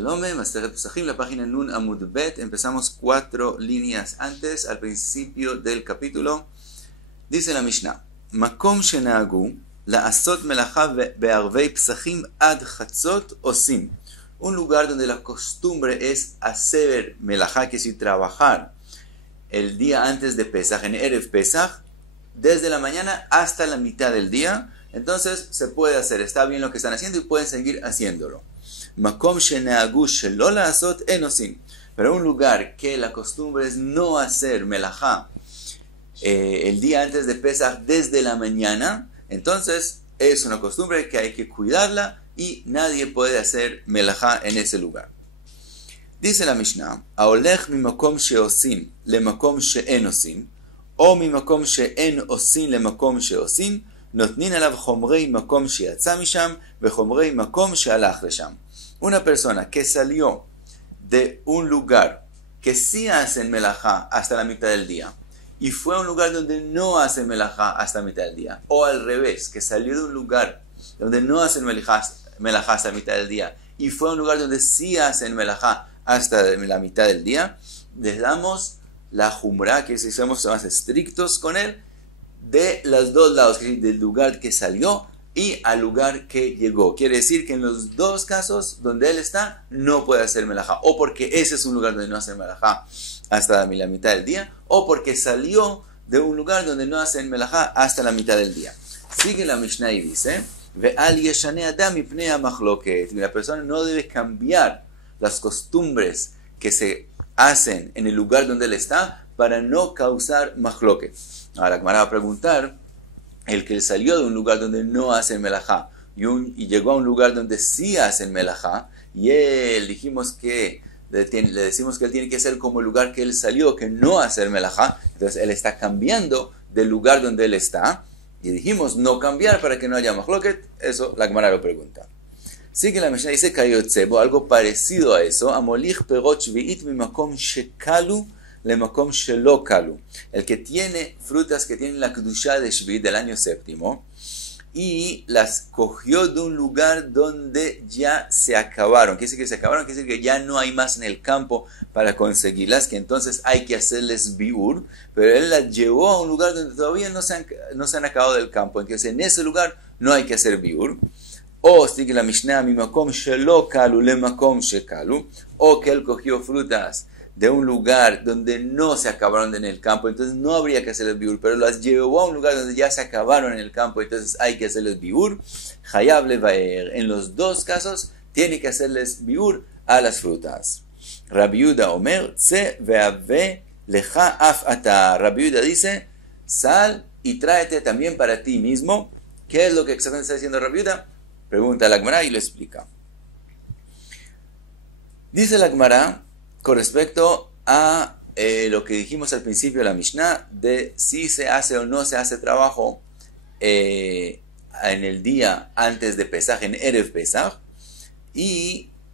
Shalom, Maseret Pesachim, la página Nun Amud Bet. Empezamos 4 líneas antes, al principio del capítulo. Dice la Mishnah: Makom shenagu la'asot melacha be'arvei Pesachim ad chatzot osim. Un lugar donde la costumbre es hacer melajá, que es decir, trabajar el día antes de Pesach, en Erev Pesach, desde la mañana hasta la mitad del día. Entonces se puede hacer, está bien lo que están haciendo y pueden seguir haciéndolo. Makom shenagu shelo la'asot en osim. Pero un lugar que la costumbre es no hacer melajá el día antes de Pesach desde la mañana, entonces es una costumbre que hay que cuidarla y nadie puede hacer melajá en ese lugar. Dice la Mishnah: Aolech mimakom sheosim lemakom she'en osim, o mimakom she'en osim lemakom sheosim, notnin alav chomrei makom sheyatza misham vechomrei makom shehalach lesham. Una persona que salió de un lugar que sí hacen melajá hasta la mitad del día y fue a un lugar donde no hacen melajá hasta la mitad del día, o al revés, que salió de un lugar donde no hacen melajá hasta la mitad del día y fue a un lugar donde sí hacen melajá hasta la mitad del día, les damos la jumra, que si somos más estrictos con él, de los dos lados, que es del lugar que salió y al lugar que llegó. Quiere decir que en los dos casos donde él está no puede hacer melajá, o porque ese es un lugar donde no hacen melajá hasta la mitad del día, o porque salió de un lugar donde no hacen melajá hasta la mitad del día. Sigue la Mishnah y dice: Ve'al yeshane adam mipnei hamachloket. La persona no debe cambiar las costumbres que se hacen en el lugar donde él está para no causar machloket. Ahora la Gemara va a preguntar: el que salió de un lugar donde no hacen melajá y llegó a un lugar donde sí hacen melajá, y él dijimos que le decimos que él tiene que ser como el lugar que él salió, que no hacer melajá, entonces él está cambiando del lugar donde él está, y dijimos no cambiar para que no haya machloket. Eso la Gemara lo pregunta. Sigue la Mishnah, dice kayotzebo, algo parecido a eso: amolich perot shvi'it mimakom shekalu lemakom shelo kalu. El que tiene frutas que tienen la kedushá de Shvit del año séptimo y las cogió de un lugar donde ya se acabaron. ¿Qué dice que se acabaron? Quiere decir que ya no hay más en el campo para conseguirlas, que entonces hay que hacerles biur, pero él las llevó a un lugar donde todavía no se han acabado del campo, entonces en ese lugar no hay que hacer biur. O sigue la Mishnah: mimakom shelo kalu lemakom shekalu, o que él cogió frutas de un lugar donde no se acabaron en el campo, entonces no habría que hacerles biur, pero las llevó a un lugar donde ya se acabaron en el campo, entonces hay que hacerles biur. Hayab levaer. En los dos casos tiene que hacerles biur a las frutas. Rabbi Yehuda omer tse ve'ave lecha af ata. Rabbi Yehuda dice: sal y tráete también para ti mismo. ¿Qué es lo que exactamente está diciendo Rabbi Yehuda? Pregunta la Gemara y lo explica. Dice la Gemara con respecto a lo que dijimos al principio de la Mishnah, de si se hace o no se hace trabajo en el día antes de Pesach, en Erev Pesach,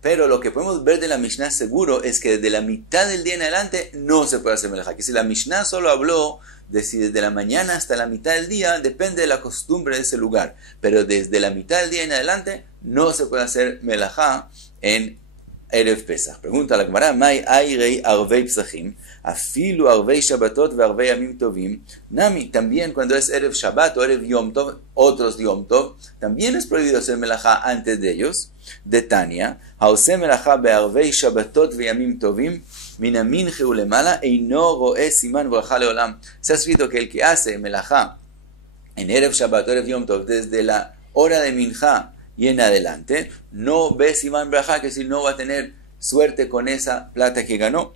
pero lo que podemos ver de la Mishnah seguro es que desde la mitad del día en adelante no se puede hacer melajá. Que si la Mishnah solo habló de si desde la mañana hasta la mitad del día, depende de la costumbre de ese lugar, pero desde la mitad del día en adelante no se puede hacer melajá en Erev Pesach. Pregunta la Gemara: Mai airei arvei Pesachim, afilu arvei Shabbatot ve arvei Yamim Tovim. Nami, también cuando es Erev Shabbat o Erev Yom Tov, otros Yom Tov, también es prohibido hacer melajá antes de ellos. De Tania: haose melajá be arvei Shabbatot ve Yamim Tovim, min minche ulemala eino roe siman braja leolam. Se ha escrito que el que hace melajá en Erev Shabbat o Erev Yom Tov desde la hora de minjá y en adelante, no ve siman braja, que si no va a tener suerte con esa plata que ganó.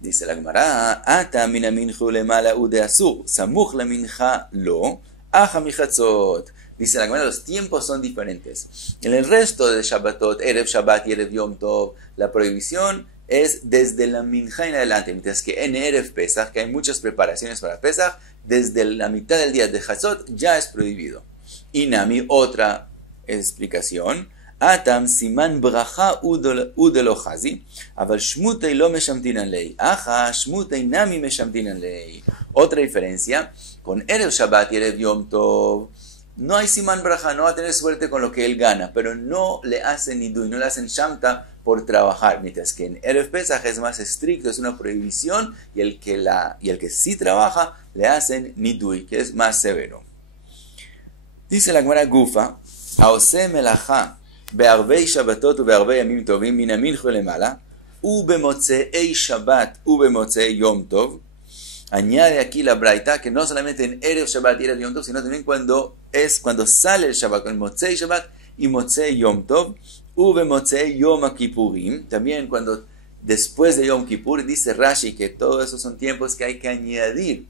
Dice la Gemara: ata mina minchu lemala ude asur, samuch la minja lo, aja michatzot. Dice la Gemara: los tiempos son diferentes. En el resto de Shabbatot, Erev Shabbat y Erev Yom Tov, la prohibición es desde la minja en adelante, mientras que en Erev Pesach, que hay muchas preparaciones para Pesach, desde la mitad del día de Chatzot ya es prohibido. Y Nami, otra explicación: Atam siman braja udelo chazi, aval shmutei lo meshamtinan lei, aja shmutei nami meshamtinan lei. Otra diferencia: con Erev Shabbat y Erev Yom Tov no hay siman braja, no va a tener suerte con lo que él gana, pero no le hacen nidui, no le hacen shamta por trabajar, mientras que en Erev Pesach es más estricto, es una prohibición, y el que sí trabaja le hacen nidui, que es más severo. Dice la Gemara Gufa, Haose melachá be'arvei Shabbatot ube'arvei yamim tovim min hamilchu lemala ubemotzei Shabbat ubemotzei Yom Tov. Añade aquí la braita que no solamente en Erev Shabbat y Erev Yom Tov, sino también cuando sale el Shabbat, con Motzei Shabbat y Motzei Yom Tov, ubemotzei Yom Kippurim, también cuando después de Yom Kippur, dice Rashi que todos esos son tiempos que hay que añadir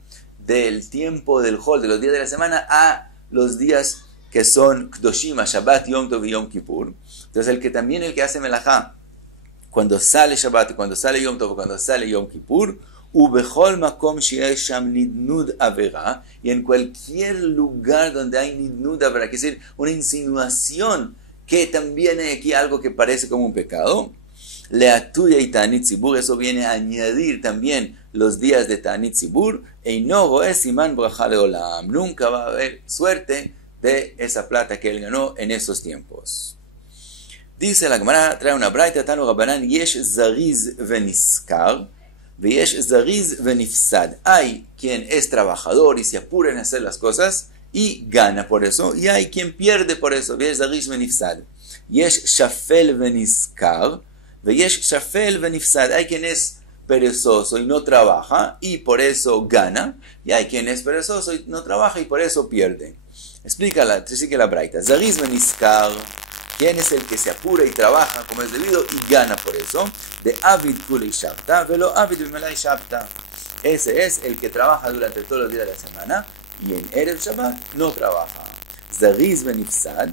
del tiempo del Hol, de los días de la semana, a los días que son Kdoshim, Shabbat, Yom Tov y Yom Kippur. Entonces el que hace melajá cuando sale Shabbat, cuando sale Yom Tov, cuando sale Yom Kippur, ubechol makom sheyesh sham nidnud avera, y en cualquier lugar donde hay nidnud avera, es decir, una insinuación que también hay aquí algo que parece como un pecado, leatuya y ta'anit zibur, eso viene a añadir también los días de ta'anit zibur, einogo es siman braja leolam, nunca va a haber suerte de esa plata que él ganó en esos tiempos. Dice la Gemara, trae una braita, tanu rabanan, yesh zariz veniskar, veyesh zariz venifsad. Hay quien es trabajador y se apura en hacer las cosas y gana por eso, y hay quien pierde por eso. Veyesh zariz venifsad. Yesh shafel veniskar, veyesh shafel venifsad. Hay quien es perezoso y no trabaja y por eso gana, y hay quien es perezoso y no trabaja y por eso pierde. Explícala, sigue la braita. Zariz veniskar, ¿quién es el que se apura y trabaja como es debido y gana por eso? De Avid Kulei Shabta, velo Avid Bimelai Shabta. Ese es el que trabaja durante todos los días de la semana y en Erev Shabbat no trabaja. Zariz Benifsad,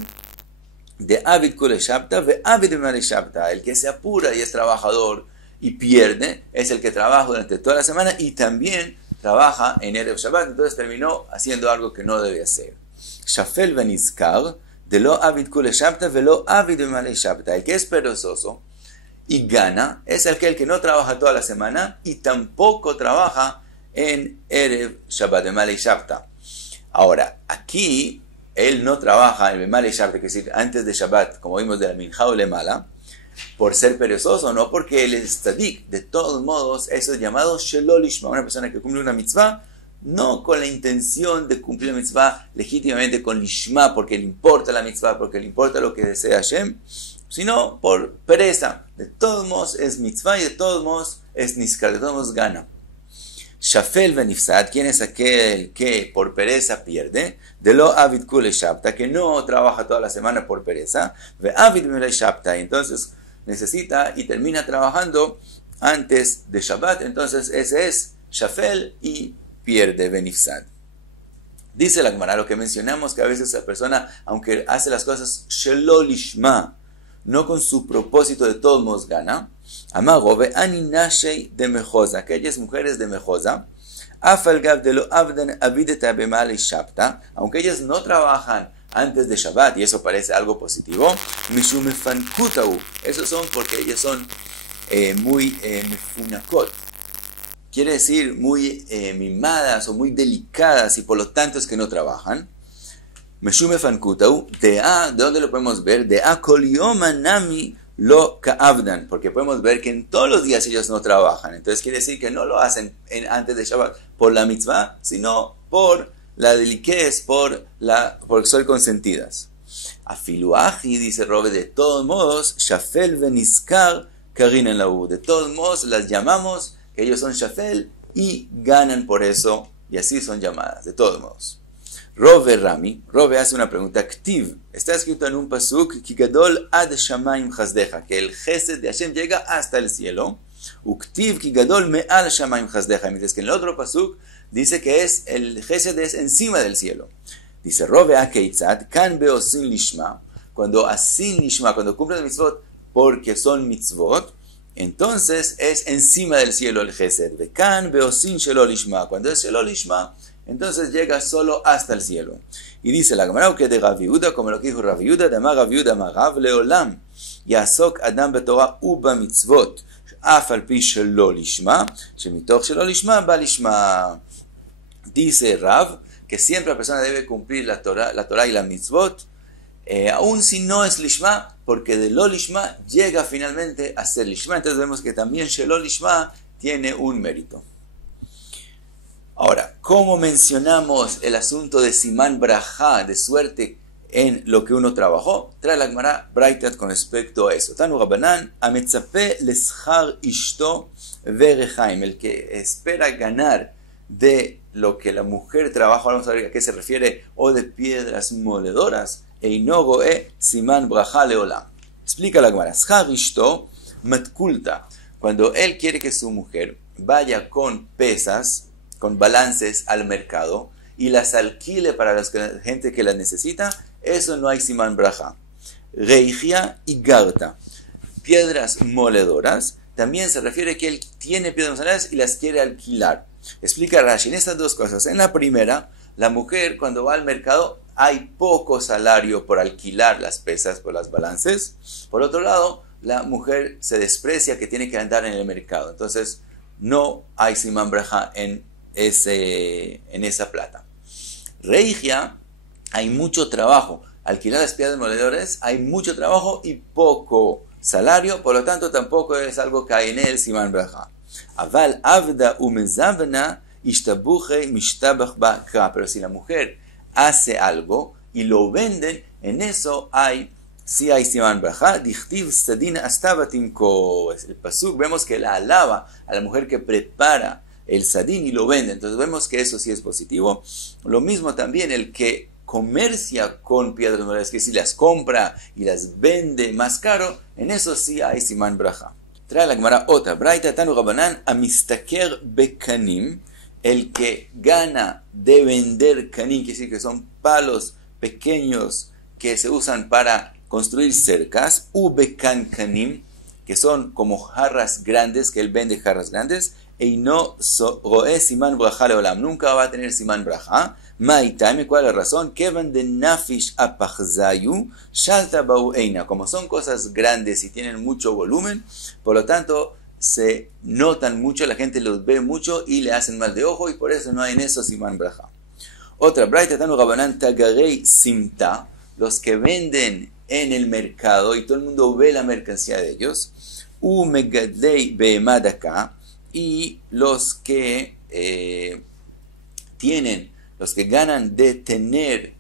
de Avid Kulei Shabta, ve Avid Bimelai Shabta. El que se apura y es trabajador y pierde es el que trabaja durante toda la semana y también trabaja en Erev Shabbat. Entonces terminó haciendo algo que no debe hacer. Shafel Benizkar, de lo Avid Kulei Shabta, velo Avid Bimelai Shabta. El que es perezoso y gana es el que no trabaja toda la semana y tampoco trabaja en Erev Shabbat, Bimelai Shabta. Ahora, aquí él no trabaja en Bimelai Shabta, que es decir, antes de Shabbat, como vimos de la Minja o Lemala, por ser perezoso, no porque él es tzadik. De todos modos, eso es llamado Shelo Lishma, una persona que cumple una mitzvah, no con la intención de cumplir la mitzvah legítimamente con Lishma, porque le importa la mitzvah, porque le importa lo que desea Hashem, sino por pereza. De todos modos es mitzvah y de todos modos es niskar, de todos modos gana. Shafel benifsad, ¿quién es aquel que por pereza pierde? De lo Avid Kulei Shabta, que no trabaja toda la semana por pereza. Ve Avid Bimelai Shabta, entonces necesita y termina trabajando antes de Shabbat, entonces ese es Shafel y pierde benifsad. Dice la Gemara, lo que mencionamos, que a veces la persona, aunque hace las cosas shelo lishma, no con su propósito, de todos modos gana. Amago ve aninashei de mejosa, aquellas mujeres de mejosa, afalgav de lo abdan avideta bemalei shabta, aunque ellas no trabajan antes de Shabbat, y eso parece algo positivo, mishumefankutau, esos son porque ellas son muy mefunakot, quiere decir muy mimadas o muy delicadas, y por lo tanto es que no trabajan. Meshume fankutau, ¿de dónde lo podemos ver? De a kolioma nami lo kaavdan, porque podemos ver que en todos los días ellos no trabajan. Entonces quiere decir que no lo hacen antes de Shabbat por la mitzvah, sino por la deliquez, por ser consentidas. Afiluaji, dice Robe, de todos modos, shafel veniskar karin en la u. De todos modos las llamamos que ellos son shafel y ganan por eso, y así son llamadas, de todos modos. Rove Rami, Rove hace una pregunta. Ktiv, está escrito en un pasuk, Ki gadol ad shamayim chazdeja, que el chesed de Hashem llega hasta el cielo. Uktiv ki gadol me'al shamayim chazdeja, mientras que en el otro pasuk dice que el chesed es encima del cielo. Dice Rove akeitzat, kan beosin lishma, cuando asin lishma, cuando cumplen mitzvot porque son mitzvot, entonces es encima del cielo el chesed. Vekan beosin shelo lishma, cuando es shelo lishma, entonces llega solo hasta el cielo. Y dice la Gemara que de Rav Yehuda, como lo que dijo Rav Yehuda, de Amar Rav Yehuda Amarav leolam yasok adam betorah uba mitzvot af al pi shelo lishma shemitoch shelo lishma ba lishma. Dice Rav que siempre la persona debe cumplir la Torah y la mitzvot aún si no es lishma, porque de lo lishma llega finalmente a ser lishma. Entonces vemos que también shelo lishma tiene un mérito. Ahora, ¿cómo mencionamos el asunto de siman brajá, de suerte en lo que uno trabajó? Trae la Gemara Braitat con respecto a eso. Tanu Rabbanan, ametzape leschar ishto verechaim, el que espera ganar de lo que la mujer trabaja, vamos a ver a qué se refiere, o de piedras moledoras, eino siman brajá leolam. Explica la Gemara, schar ishto matkulta, cuando él quiere que su mujer vaya con pesas, con balances al mercado y las alquile para la gente que las necesita, eso no hay siman brajá. Reichia y garta, piedras moledoras, también se refiere que él tiene piedras moledoras y las quiere alquilar. Explica Rashi en estas dos cosas. En la primera, la mujer cuando va al mercado hay poco salario por alquilar las pesas, por las balances. Por otro lado, la mujer se desprecia que tiene que andar en el mercado. Entonces, no hay siman brajá en esa plata. Reigia, hay mucho trabajo. Alquilar las piedras moledoras, hay mucho trabajo y poco salario, por lo tanto tampoco es algo que hay en el siman brajá. Aval avda umezavna ishtabuche mishtabach bakra, pero si la mujer hace algo y lo venden, en eso sí hay siman brajá. Dichtiv stadina astavatimko. El pasuk vemos que la alaba a la mujer que prepara el sadín y lo vende, entonces vemos que eso sí es positivo. Lo mismo también el que comercia con piedras moledoras, que si las compra y las vende más caro, en eso sí hay siman brajá. Trae la Gemara otra, Braita Tanu Rabbanan amistaker bekanim, el que gana de vender kanim, quiere decir que son palos pequeños que se usan para construir cercas, ubekan kanim, que son como jarras grandes, que él vende jarras grandes, y no roe siman brajá leolam, nunca va a tener siman brajá. Maitaime, ¿cuál es la razón? Kevan de nafish apachzayu shalta baueina, como son cosas grandes y tienen mucho volumen, por lo tanto se notan mucho, la gente los ve mucho y le hacen mal de ojo, y por eso no hay en eso siman brajá. Otra, Braita Tanu Rabbanan tagarei simta, los que venden en el mercado y todo el mundo ve la mercancía de ellos, megadlei beemadaka, y los que los que ganan de tener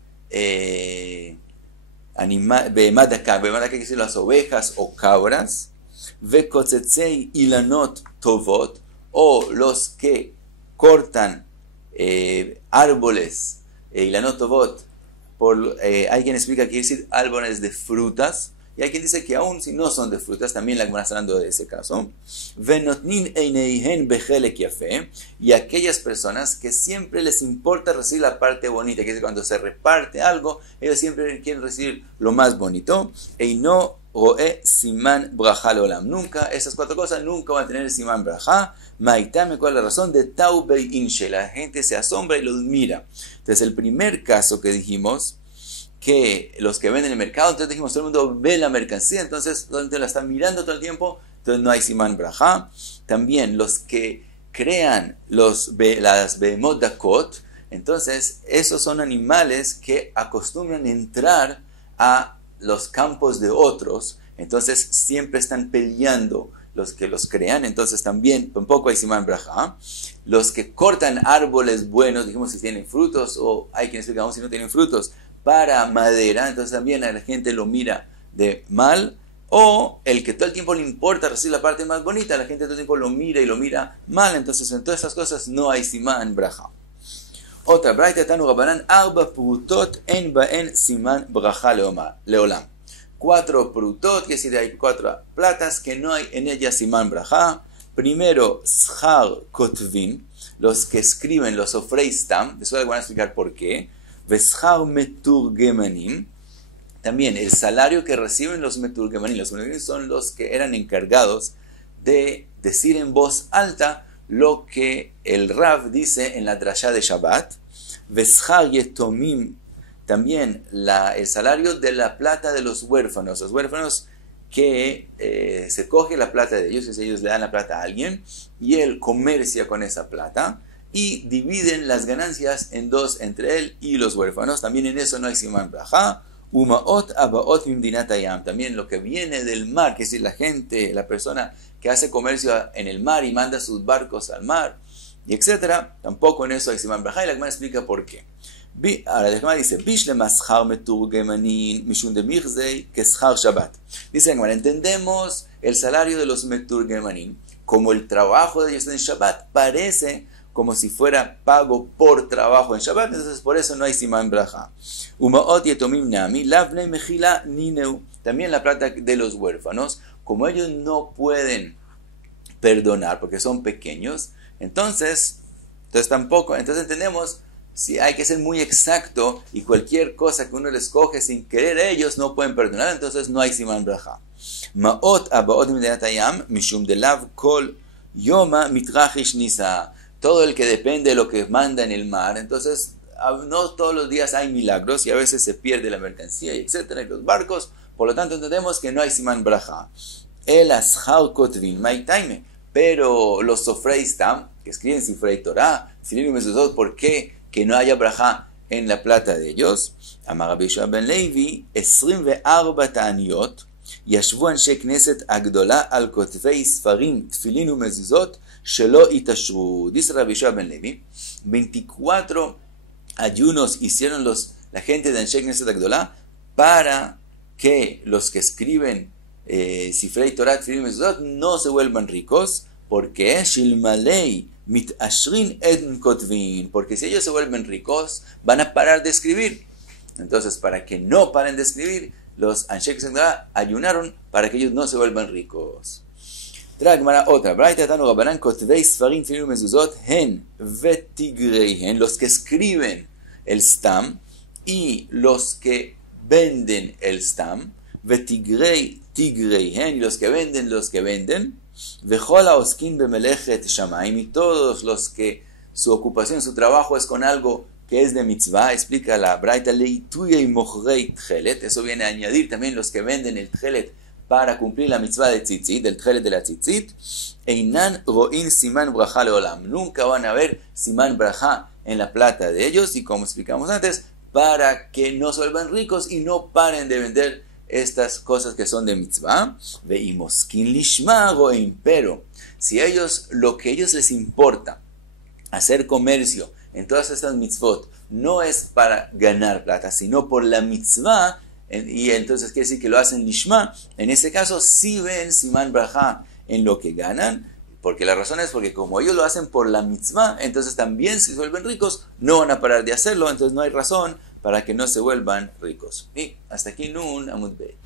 beemadaka quiere decir las ovejas o cabras, vekotzetzei ilanot tovot, o los que cortan árboles, ilanot tovot, hay quien explica que quiere decir árboles de frutas, y hay quien dice que aún si no son de frutas, también la Gemara está hablando de ese caso. Venotnin eineihen bechelek yafe, y aquellas personas que siempre les importa recibir la parte bonita, que es cuando se reparte algo, ellos siempre quieren recibir lo más bonito. Eino roe siman brajá leolam, nunca, esas cuatro cosas nunca van a tener siman brajá. Maitame, ¿cuál es la razón? De taubei inshe, la gente se asombra y los mira. Entonces el primer caso que dijimos, que los que venden en el mercado, entonces dijimos, todo el mundo ve la mercancía, entonces todo el mundo la está mirando todo el tiempo, entonces no hay siman brajá. También los que crean las behemot dakot, entonces esos son animales que acostumbran entrar a los campos de otros, entonces siempre están peleando los que los crean, entonces también tampoco hay siman brajá. Los que cortan árboles buenos, dijimos si tienen frutos, o hay quienes explican si no tienen frutos, para madera, entonces también a la gente lo mira de mal, o el que todo el tiempo le importa recibir la parte más bonita, la gente todo el tiempo lo mira y lo mira mal, entonces en todas esas cosas no hay siman brajá. Otra, Braita Tanu Rabbanan arba prutot en baen siman brajá leolam. 4 prutot, que decir hay 4 platas que no hay en ellas siman brajá. Primero, schar kotvin, los que escriben los ofreistam, después van a explicar por qué. Veschar meturgemanim, también el salario que reciben los meturgemanim. Los meturgemanim son los que eran encargados de decir en voz alta lo que el Rav dice en la drashá de Shabbat. Veschar yetomim, también el salario de la plata de los huérfanos que se coge la plata de ellos, ellos le dan la plata a alguien y él comercia con esa plata y dividen las ganancias en dos entre él y los huérfanos. También en eso no hay siman brajá. Umaot abaot mimdinat hayam, también lo que viene del mar, que es decir, la gente, la persona que hace comercio en el mar y manda sus barcos al mar, y etcétera, tampoco en eso hay siman braja, y la Gemara explica por qué. Ahora la Gemara dice, Bish le maschar meturgemanin mishun de mirzei keschar Shabbat. Dice la Gemara, entendemos el salario de los meturgemanin como el trabajo de ellos en Shabbat, parece como si fuera pago por trabajo en Shabbat, entonces por eso no hay siman braja. Umaot yetomim nami, lavne mechila nineu. También la plata de los huérfanos, como ellos no pueden perdonar porque son pequeños, entonces tampoco, entonces entendemos, si hay que ser muy exacto y cualquier cosa que uno les coge sin querer ellos no pueden perdonar, entonces no hay siman braja. Maot abaot mimdinat hayam mishum de lav kol yoma mitrachish nisa. Todo el que depende de lo que manda en el mar, entonces no todos los días hay milagros y a veces se pierde la mercancía y etcétera, y los barcos, por lo tanto entendemos que no hay siman braja. El ashar kotvin maitaime, pero los sofrei stam, que escriben sifrei Torah, Tfilin u'mezuzot, ¿por qué que no haya braja en la plata de ellos? Amar Rabbi Yehoshua ben Levi, 24 ta'aniyot, ישבו אנשי כנסת הגדולה על כותבי ספרים, תפילין ומזוזות שלא יתעשרו. Dice Rabbi Yehoshua ben Levi, 24 ayunos hicieron la gente de Anshei Knesset Agdolá para que los que escriben Sifrei Torah, Tfilin Mezuzot no se vuelvan ricos, porque Shilmalei mitashrin et kotvin, porque si ellos se vuelven ricos van a parar de escribir. Entonces, para que no paren de escribir, los Anshei Knesset Agdolá ayunaron para que ellos no se vuelvan ricos. Trae Gemara otra. Braita tanu Rabbanan kotvei sfarim tfilin mezuzot hen vetigreihen, los que escriben el stam y los que venden el stam, vetigrei tigreihen, y los que venden, vechol haoskin bemelechet shamayim, y todos los que su ocupación, su trabajo es con algo que es de mitzvah. Explica la Braita leituye y mochrei tchelet, eso viene a añadir también los que venden el tchelet para cumplir la mitzvah de tzitzit, del tchelet de la tzitzit. Einan ro'in siman braja leolam, nunca van a ver siman braja en la plata de ellos, y como explicamos antes, para que no se vuelvan ricos y no paren de vender estas cosas que son de mitzvah. Veimoskin lishma ro'in, pero si ellos, lo que a ellos les importa, hacer comercio en todas estas mitzvot, no es para ganar plata, sino por la mitzvah, y entonces quiere decir que lo hacen lishma, en ese caso sí ven siman braja en lo que ganan, porque la razón es porque como ellos lo hacen por la mitzvah, entonces también si se vuelven ricos no van a parar de hacerlo, entonces no hay razón para que no se vuelvan ricos. Y hasta aquí Nun Amud Bey.